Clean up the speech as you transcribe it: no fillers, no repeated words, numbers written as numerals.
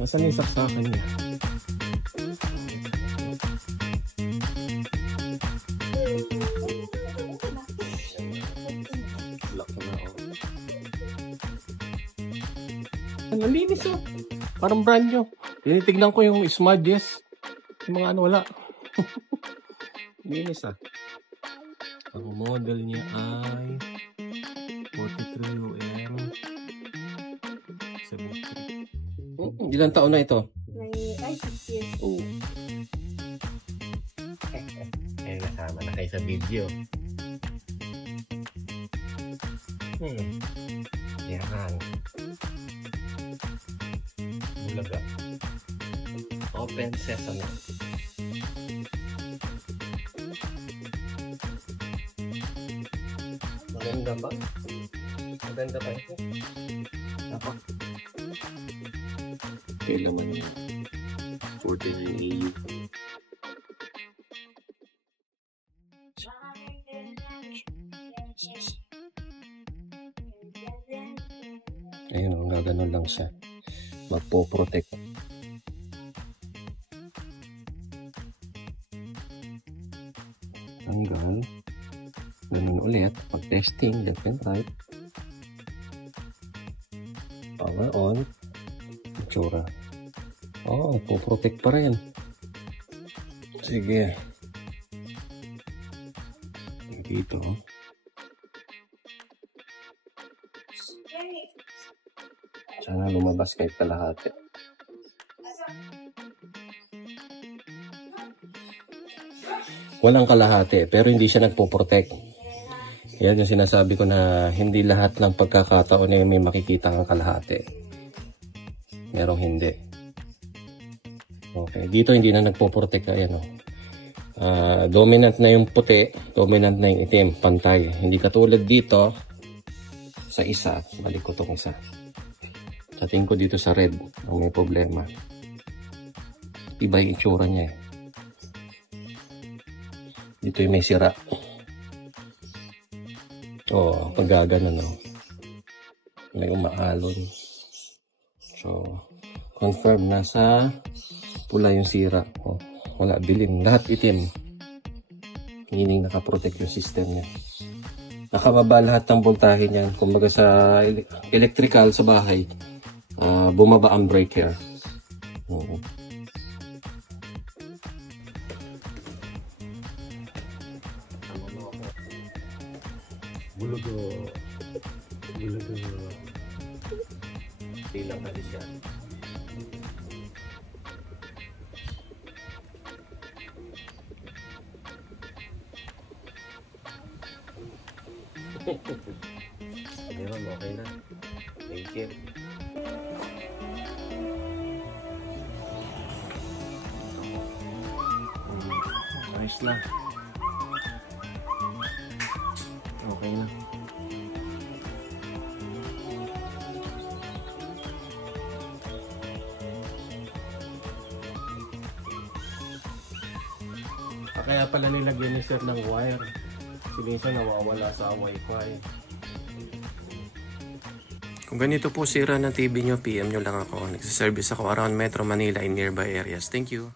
Nasaan yung saksakan niya? Lock na ako. Ang linis oh. Parang brand new. Tinitignan ko yung smudges. Yung mga ano wala. Linis ah. Ang model niya ay 43 UM 73. Ilang taon na ito? Ay, 6 years. Oo. Eh, nasama na kayo sa video. Yan. Bulaga. Open sesame. Maganda ba? Maganda ba ito? Dapat. Kailangan niya. 49 EU. Ayun, gaganon lang siya. Magpo-protect. Hanggang ganun ulit. Pag-testing, left and right. Power on. Itsura. Oh, po-protect pa rin. Sige. Dito. Sana lumabas kahit kalahati. Walang kalahati, pero hindi siya nagpo-protect. Yan yung sinasabi ko na hindi lahat ng pagkakataon ay may makikita kang kalahati. Merong hindi. Okay, dito hindi na nagpo-protect. Ayan o. Dominant na yung puti, dominant na yung itim, pantay. Hindi katulad dito, sa isa, balik ko itong isa. Sating ko dito sa red, ang may problema. Iba yung itsura niya eh. Dito yung may sira. Oh, pag gaganon, no? May umaalon. So, confirm na sa pula yung sira. Oh, wala bilin. Lahat itim. Meaning nakaprotect yung system niya. Nakababa lahat ng voltahe niyan. Kumbaga sa electrical sa bahay, bumaba ang breaker. Bulugo. Bulugo. Tilang kasi siya. Ayun, okay na. Thank you. Ayos na. Okay na. Kaya pala nilagyan ni sir ng wire. Kasi minsan nawawala sa wifi. Kung ganito po sira ng TV nyo, PM nyo lang ako. Nagsiservice ako around Metro Manila in nearby areas. Thank you.